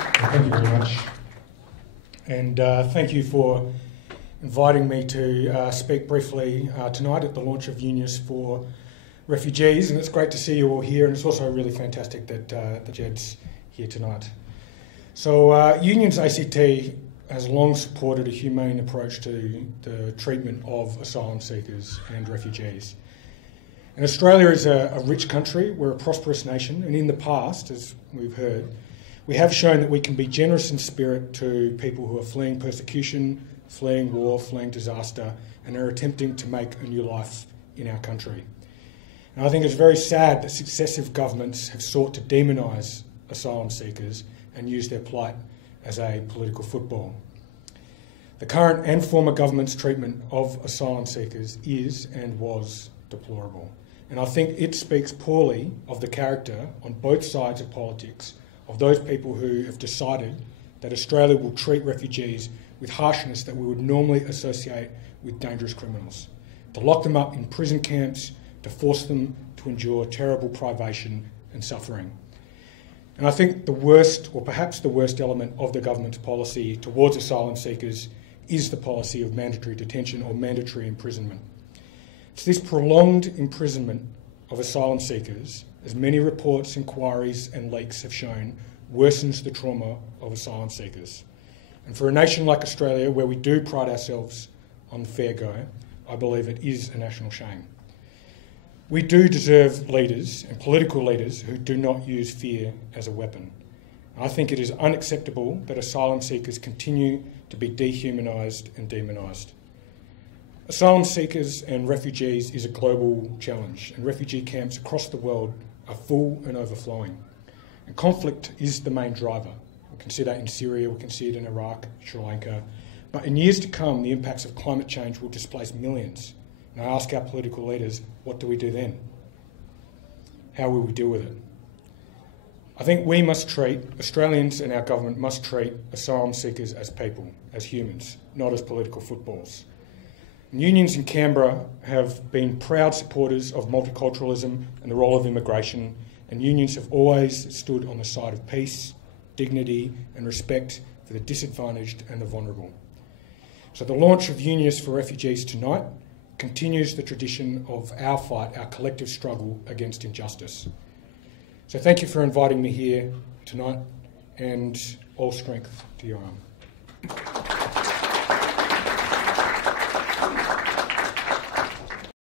Thank you very much. And thank you for inviting me to speak briefly tonight at the launch of Unionists for Refugees. And it's great to see you all here, and it's also really fantastic that Jed's here tonight. So UnionsACT has long supported a humane approach to the treatment of asylum seekers and refugees. And Australia is a rich country, we're a prosperous nation, and in the past, as we've heard, we have shown that we can be generous in spirit to people who are fleeing persecution, fleeing war, fleeing disaster, and are attempting to make a new life in our country. And I think it's very sad that successive governments have sought to demonise asylum seekers and use their plight as a political football. The current and former government's treatment of asylum seekers is and was deplorable. And I think it speaks poorly of the character on both sides of politics of those people who have decided that Australia will treat refugees with harshness that we would normally associate with dangerous criminals, to lock them up in prison camps, to force them to endure terrible privation and suffering. And I think the worst, or perhaps the worst element of the government's policy towards asylum seekers is the policy of mandatory detention or mandatory imprisonment. It's this prolonged imprisonment of asylum seekers, as many reports, inquiries and leaks have shown, worsens the trauma of asylum seekers. And for a nation like Australia, where we do pride ourselves on fair go, I believe it is a national shame. We do deserve leaders and political leaders who do not use fear as a weapon. I think it is unacceptable that asylum seekers continue to be dehumanised and demonised. Asylum seekers and refugees is a global challenge, and refugee camps across the world are full and overflowing. And conflict is the main driver. We can see that in Syria, we can see it in Iraq, Sri Lanka. But in years to come, the impacts of climate change will displace millions. And I ask our political leaders, what do we do then? How will we deal with it? I think we must treat, Australians and our government must treat asylum seekers as people, as humans, not as political footballs. And unions in Canberra have been proud supporters of multiculturalism and the role of immigration, and unions have always stood on the side of peace, dignity and respect for the disadvantaged and the vulnerable. So the launch of Unionists for Refugees tonight continues the tradition of our fight, our collective struggle against injustice. So thank you for inviting me here tonight, and all strength to your arm.